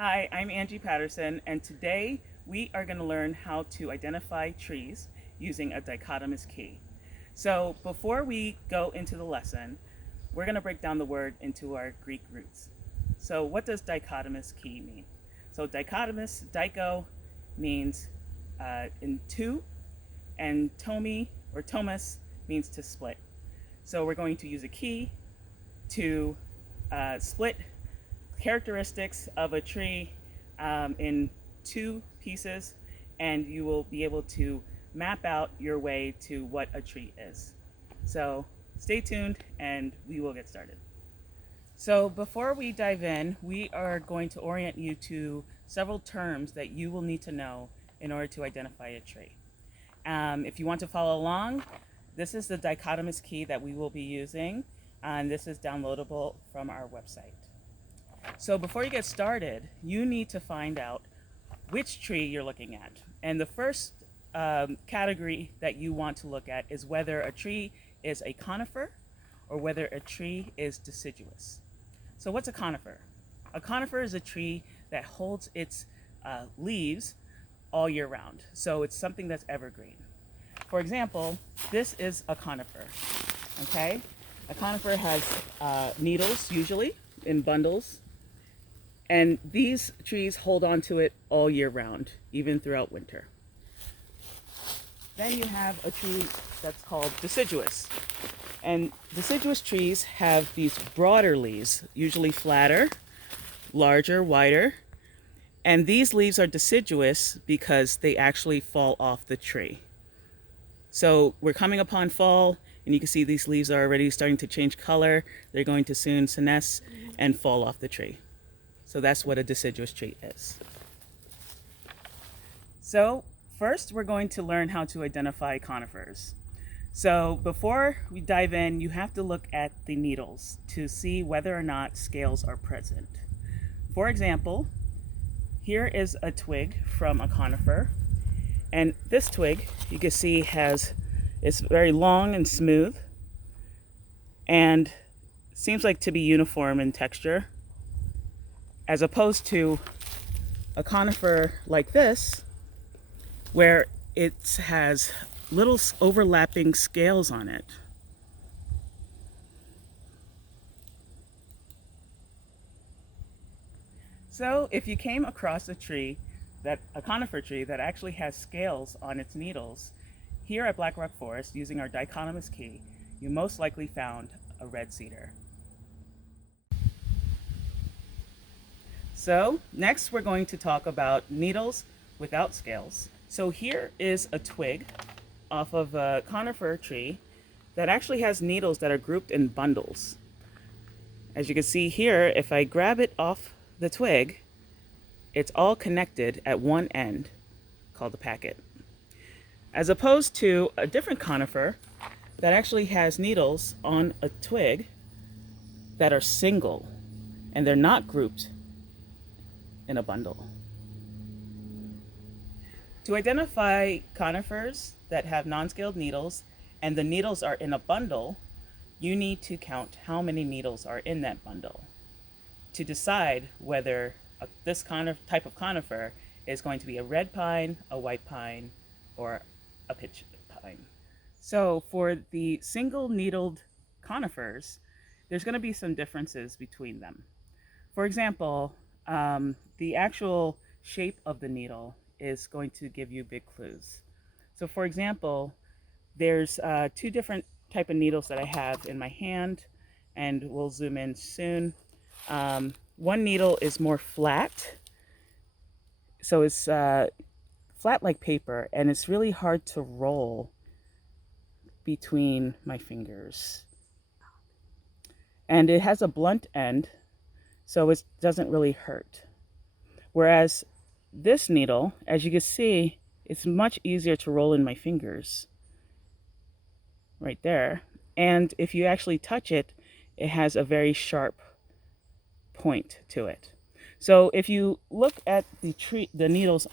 Hi, I'm Angie Patterson, and today we are going to learn how to identify trees using a dichotomous key. So, before we go into the lesson, we're going to break down the word into our Greek roots. So, what does dichotomous key mean? So, dichotomous, dicho, means in two, and tomi or tomas means to split. So, we're going to use a key to split characteristics of a tree in two pieces, and you will be able to map out your way to what a tree is. So stay tuned and we will get started. So before we dive in, we are going to orient you to several terms that you will need to know in order to identify a tree. If you want to follow along, this is the dichotomous key that we will be using, and this is downloadable from our website. So before you get started, you need to find out which tree you're looking at. And the first category that you want to look at is whether a tree is a conifer or whether a tree is deciduous. So what's a conifer? A conifer is a tree that holds its leaves all year round. So it's something that's evergreen. For example, this is a conifer, okay? A conifer has needles, usually in bundles, and these trees hold on to it all year round, even throughout winter. Then you have a tree that's called deciduous. And deciduous trees have these broader leaves, usually flatter, larger, wider. And these leaves are deciduous because they actually fall off the tree. So we're coming upon fall, and you can see these leaves are already starting to change color. They're going to soon senesce and fall off the tree. So that's what a deciduous tree is. So first, we're going to learn how to identify conifers. So before we dive in, you have to look at the needles to see whether or not scales are present. For example, here is a twig from a conifer. And this twig, you can see, it's very long and smooth and seems like to be uniform in texture, as opposed to a conifer like this, where it has little overlapping scales on it. So if you came across a conifer tree that actually has scales on its needles, here at Black Rock Forest, using our dichotomous key, you most likely found a red cedar. So next we're going to talk about needles without scales. So here is a twig off of a conifer tree that actually has needles that are grouped in bundles. As you can see here, if I grab it off the twig, it's all connected at one end, called the packet. As opposed to a different conifer that actually has needles on a twig that are single, and they're not grouped in a bundle. To identify conifers that have non-scaled needles and the needles are in a bundle, you need to count how many needles are in that bundle to decide whether this type of conifer is going to be a red pine, a white pine, or a pitch pine. So for the single needled conifers, there's going to be some differences between them. For example, the actual shape of the needle is going to give you big clues. So for example, there's two different type of needles that I have in my hand, and we'll zoom in soon. One needle is more flat, so it's flat like paper, and it's really hard to roll between my fingers. And it has a blunt end, so it doesn't really hurt. Whereas this needle, as you can see, it's much easier to roll in my fingers right there. And if you actually touch it, it has a very sharp point to it. So if you look at the needles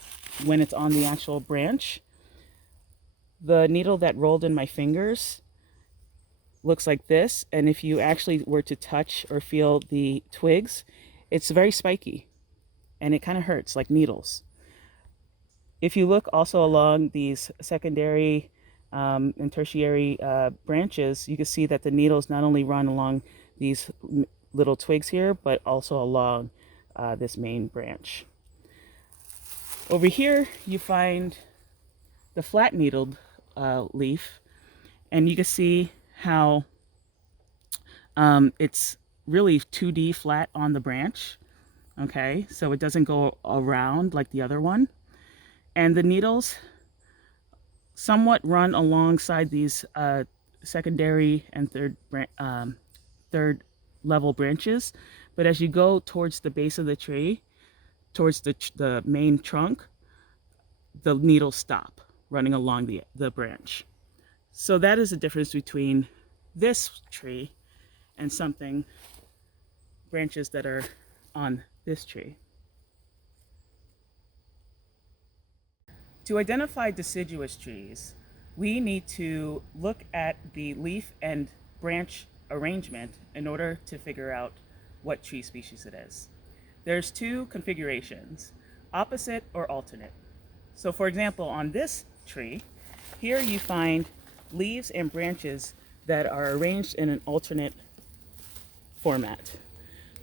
when it's on the actual branch, the needle that rolled in my fingers looks like this. And if you actually were to touch or feel the twigs, it's very spiky. and it kind of hurts like needles. If you look also along these secondary and tertiary branches, you can see that the needles not only run along these little twigs here, but also along this main branch. Over here, you find the flat needled leaf, and you can see how it's really 2D flat on the branch. Okay, so it doesn't go around like the other one. And the needles somewhat run alongside these secondary and third level branches. But as you go towards the base of the tree, towards the main trunk, the needles stop running along the branch. So that is the difference between this tree and something, branches that are on this tree. To identify deciduous trees, we need to look at the leaf and branch arrangement in order to figure out what tree species it is. There's two configurations, opposite or alternate. So for example, on this tree, here you find leaves and branches that are arranged in an alternate format.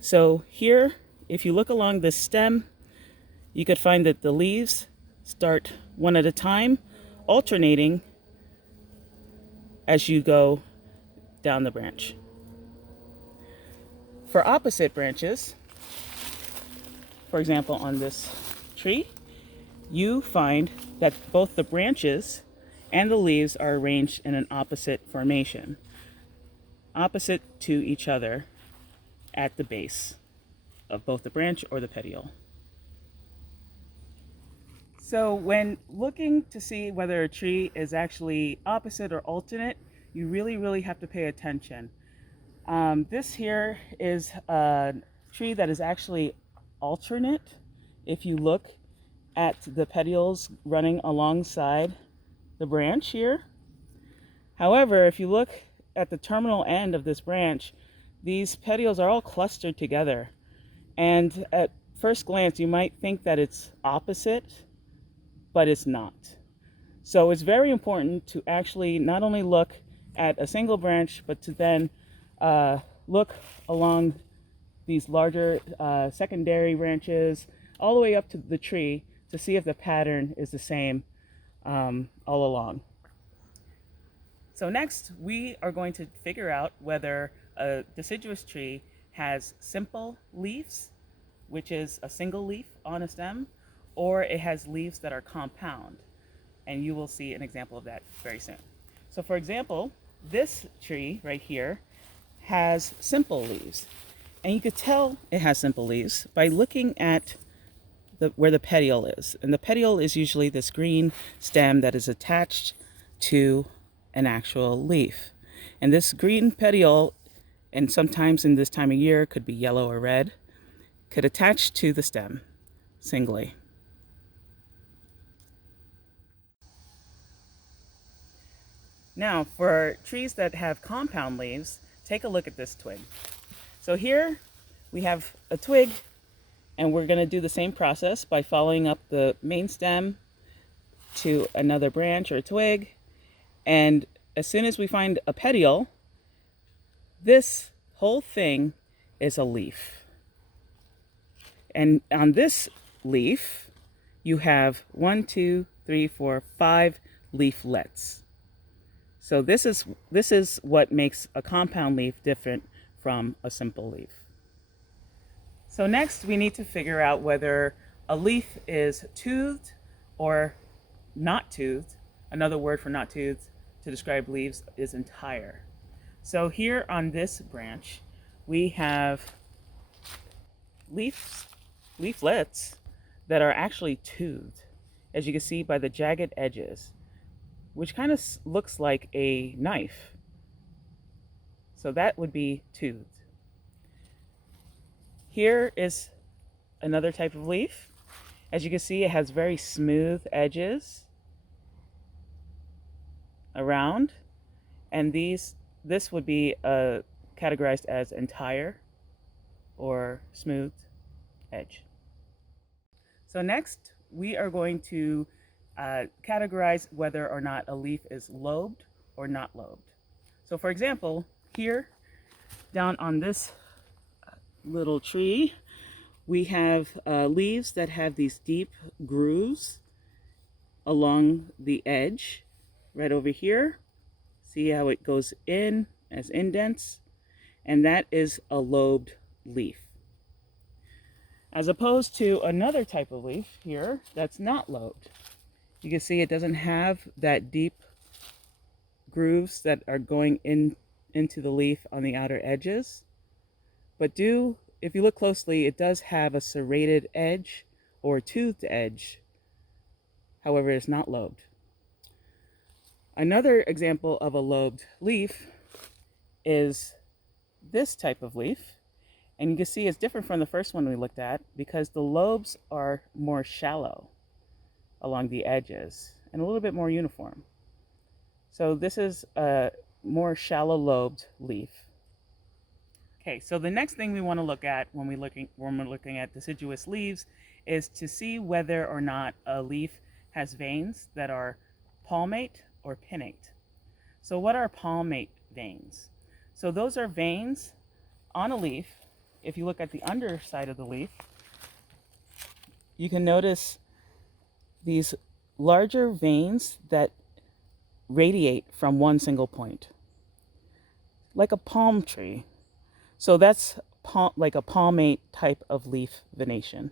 So here, if you look along the stem, you could find that the leaves start one at a time, alternating as you go down the branch. For opposite branches, for example, on this tree, you find that both the branches and the leaves are arranged in an opposite formation, opposite to each other at the base of both the branch or the petiole. So when looking to see whether a tree is actually opposite or alternate, you really have to pay attention. This here is a tree that is actually alternate if you look at the petioles running alongside the branch here. However, if you look at the terminal end of this branch, these petioles are all clustered together. And at first glance, you might think that it's opposite, but it's not. So it's very important to actually not only look at a single branch, but to then look along these larger secondary branches all the way up to the tree to see if the pattern is the same all along. So next, we are going to figure out whether a deciduous tree has simple leaves, which is a single leaf on a stem, or it has leaves that are compound. And you will see an example of that very soon. So for example, this tree right here has simple leaves. And you could tell it has simple leaves by looking at where the petiole is. And the petiole is usually this green stem that is attached to an actual leaf. And this green petiole, and sometimes in this time of year, could be yellow or red, could attach to the stem singly. Now, for trees that have compound leaves, take a look at this twig. So here we have a twig, and we're going to do the same process by following up the main stem to another branch or twig. And as soon as we find a petiole, this whole thing is a leaf. And on this leaf, you have 1, 2, 3, 4, 5 leaflets. So this is what makes a compound leaf different from a simple leaf. So next we need to figure out whether a leaf is toothed or not toothed. Another word for not toothed to describe leaves is entire. So here on this branch, we have leaflets that are actually toothed, as you can see by the jagged edges, which kind of looks like a knife. So that would be toothed. Here is another type of leaf. As you can see, it has very smooth edges around, and this would be categorized as entire or smooth edge. So next, we are going to categorize whether or not a leaf is lobed or not lobed. So for example, here down on this little tree, we have leaves that have these deep grooves along the edge. Right over here, see how it goes in as indents, and that is a lobed leaf. As opposed to another type of leaf here that's not lobed. You can see it doesn't have that deep grooves that are going into the leaf on the outer edges. But if you look closely, it does have a serrated edge or toothed edge. However, it's not lobed. Another example of a lobed leaf is this type of leaf. And you can see it's different from the first one we looked at because the lobes are more shallow along the edges and a little bit more uniform. So this is a more shallow lobed leaf. Okay, so the next thing we want to look at when we're looking at deciduous leaves is to see whether or not a leaf has veins that are palmate or pinnate. So what are palmate veins? So those are veins on a leaf. If you look at the underside of the leaf, you can notice these larger veins that radiate from one single point, like a palm tree. So that's like a palmate type of leaf venation.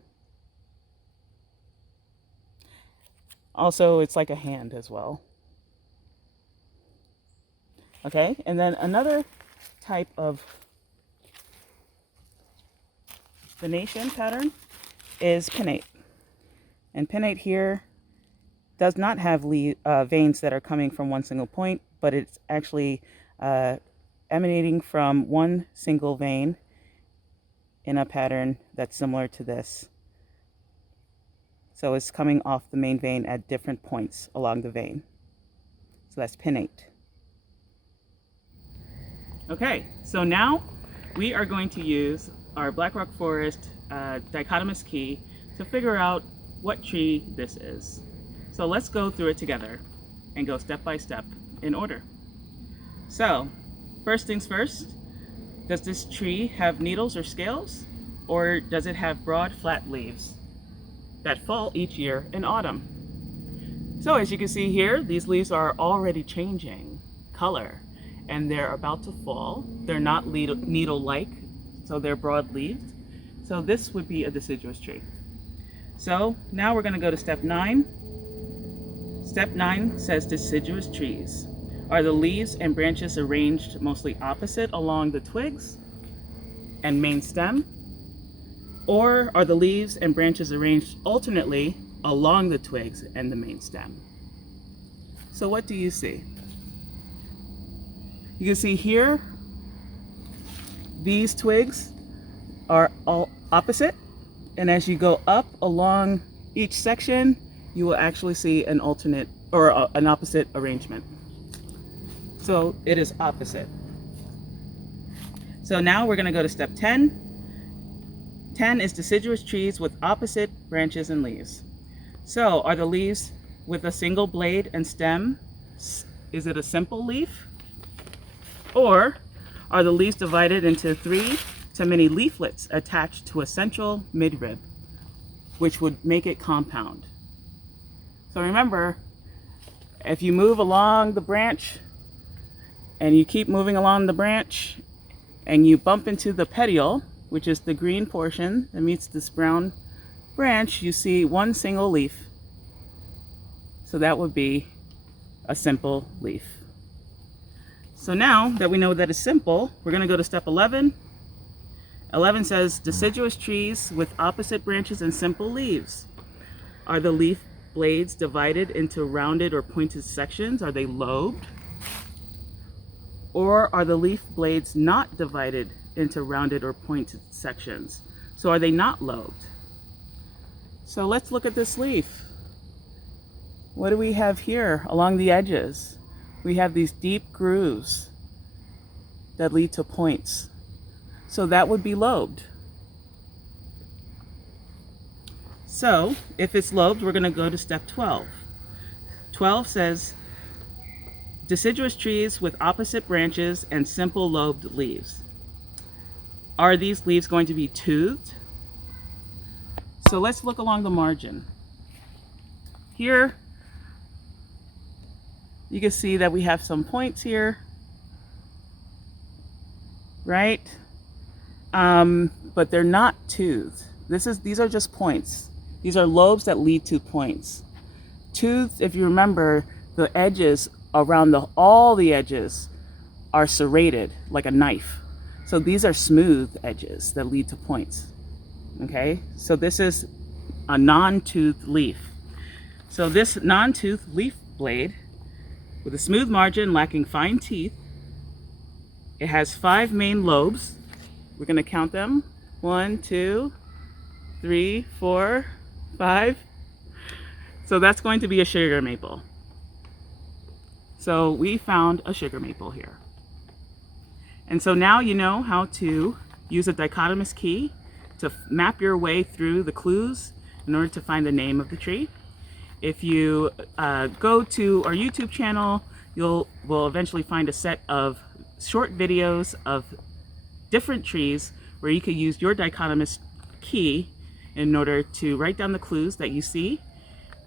Also, it's like a hand as well. Okay, and then another type of venation pattern is pinnate. And pinnate here does not have veins that are coming from one single point, but it's actually emanating from one single vein in a pattern that's similar to this. So it's coming off the main vein at different points along the vein. So that's pinnate. Okay, so now we are going to use our Black Rock Forest dichotomous key to figure out what tree this is. So let's go through it together and go step by step in order. So first things first, does this tree have needles or scales, or does it have broad flat leaves that fall each year in autumn? So as you can see here, these leaves are already changing color and they're about to fall. They're not needle-like, so they're broad-leaved. So this would be a deciduous tree. So now we're going to go to step 9. Step 9 says deciduous trees. Are the leaves and branches arranged mostly opposite along the twigs and main stem? Or are the leaves and branches arranged alternately along the twigs and the main stem? So what do you see? You can see here, these twigs are all opposite, and as you go up along each section, you will actually see an alternate or an opposite arrangement. So it is opposite. So now we're going to go to step 10. 10 is deciduous trees with opposite branches and leaves. So are the leaves with a single blade and stem? Is it a simple leaf? Or are the leaves divided into 3 to many leaflets attached to a central midrib, which would make it compound? So remember, if you move along the branch and you keep moving along the branch and you bump into the petiole, which is the green portion that meets this brown branch, you see one single leaf. So that would be a simple leaf. So now that we know that it's simple, we're going to go to step 11. 11 says deciduous trees with opposite branches and simple leaves. Are the leaf blades divided into rounded or pointed sections? Are they lobed? Or are the leaf blades not divided into rounded or pointed sections? So are they not lobed? So let's look at this leaf. What do we have here along the edges? We have these deep grooves that lead to points. So that would be lobed. So if it's lobed, we're going to go to step 12. 12 says deciduous trees with opposite branches and simple lobed leaves. Are these leaves going to be toothed? So let's look along the margin. Here, you can see that we have some points here, right? But they're not toothed. These are just points. These are lobes that lead to points. Toothed, if you remember, the edges around all the edges are serrated like a knife. So these are smooth edges that lead to points. Okay, so this is a non-toothed leaf. So this non-toothed leaf blade with a smooth margin lacking fine teeth, it has 5 main lobes. We're going to count them. 1, 2, 3, 4, 5. So that's going to be a sugar maple. So we found a sugar maple here. And so now you know how to use a dichotomous key to map your way through the clues in order to find the name of the tree. If you go to our YouTube channel, will eventually find a set of short videos of different trees where you could use your dichotomous key in order to write down the clues that you see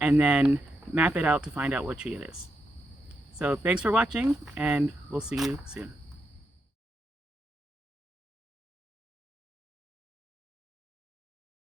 and then map it out to find out what tree it is. So thanks for watching, and we'll see you soon.